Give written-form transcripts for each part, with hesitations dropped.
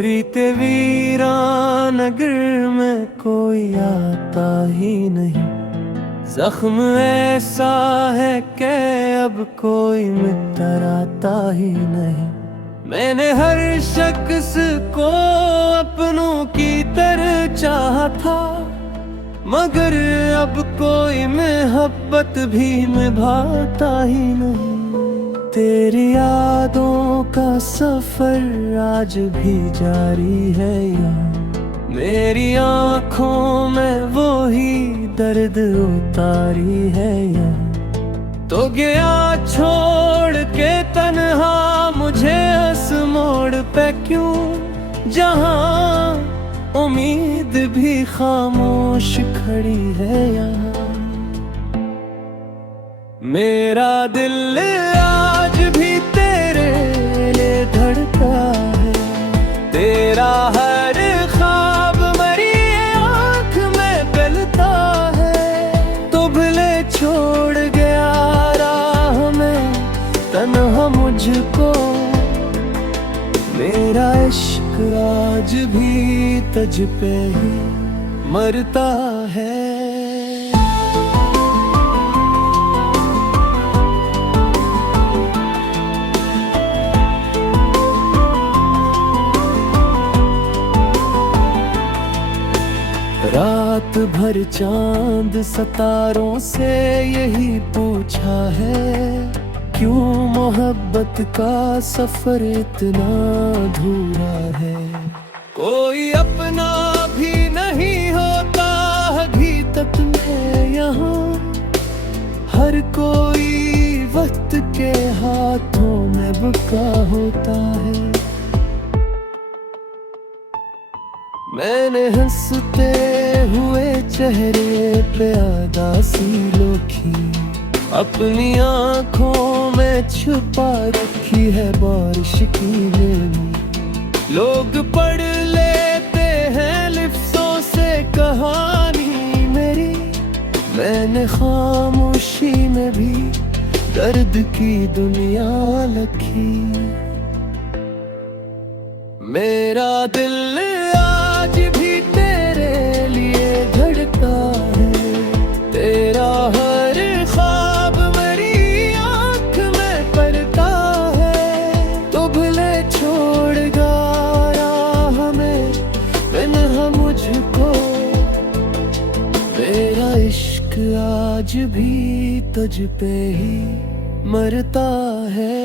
बीते वीरान नगर में कोई आता ही नहीं। जख्म ऐसा है कि अब कोई मित्र आता ही नहीं। मैंने हर शख्स को अपनों की तरह चाहा था, मगर अब कोई मोहब्बत भी निभाता ही नहीं। तेरी यादों का सफर आज भी जारी है यार, मेरी आँखों में वो ही दर्द उतारी है यार। तो गया छोड़ के तन्हा मुझे इस मोड़ पे क्यों, जहाँ उम्मीद भी खामोश खड़ी है यहाँ। मेरा दिल आज भी तेरे लिए धड़का है, तेरा हर ख्वाब मेरी आँख में गलता है। तो भले छोड़ गया राह में तन्हा मुझको, मेरा इश्क आज भी तुझ पे ही मरता है। रात भर चांद सितारों से यही पूछा है, क्यों मोहब्बत का सफर इतना अधूरा है। कोई अपना भी नहीं होता हकीकत में यहाँ, हर कोई वक्त के हाथों में बुका होता है। मैंने हंसते हुए चेहरे पे उदासी लोखी, अपनी आँखों में छुपा रखी है बारिश की नमी। लोग पढ़ लेते हैं लिफ्टों से कहानी मेरी, मैंने खामोशी में भी दर्द की दुनिया लिखी। मेरा दिल आज भी तेरे लिए धड़का है, तेरा हर ख्वाब मेरी आँख में पड़ता है। तो भले छोड़ गया हमें बिना मुझको, मेरा इश्क आज भी तुझ पे ही मरता है।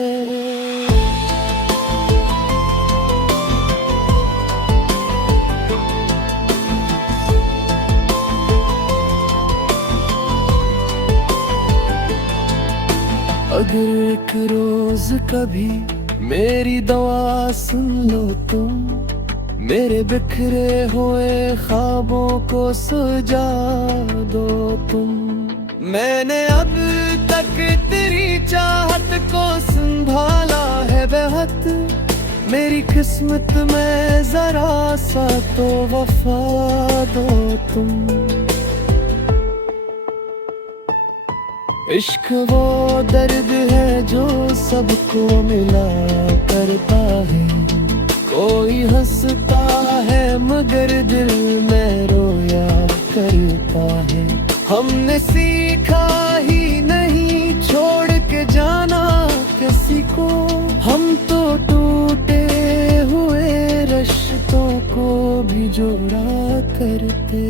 अगर एक रोज कभी मेरी दुआ सुन लो तुम, मेरे बिखरे हुए ख्वाबों को सुलझा दो तुम। मैंने अब तक तेरी चाहत को संभाला है बेहद, मेरी किस्मत में जरा सा तो वफा दो तुम। इश्क वो दर्द है जो सबको मिला करता है, कोई हंसता है मगर दिल में रोया करता है। हमने सीखा ही नहीं छोड़ के जाना किसी को, हम तो टूटे हुए रिश्तों को भी जोड़ा करते।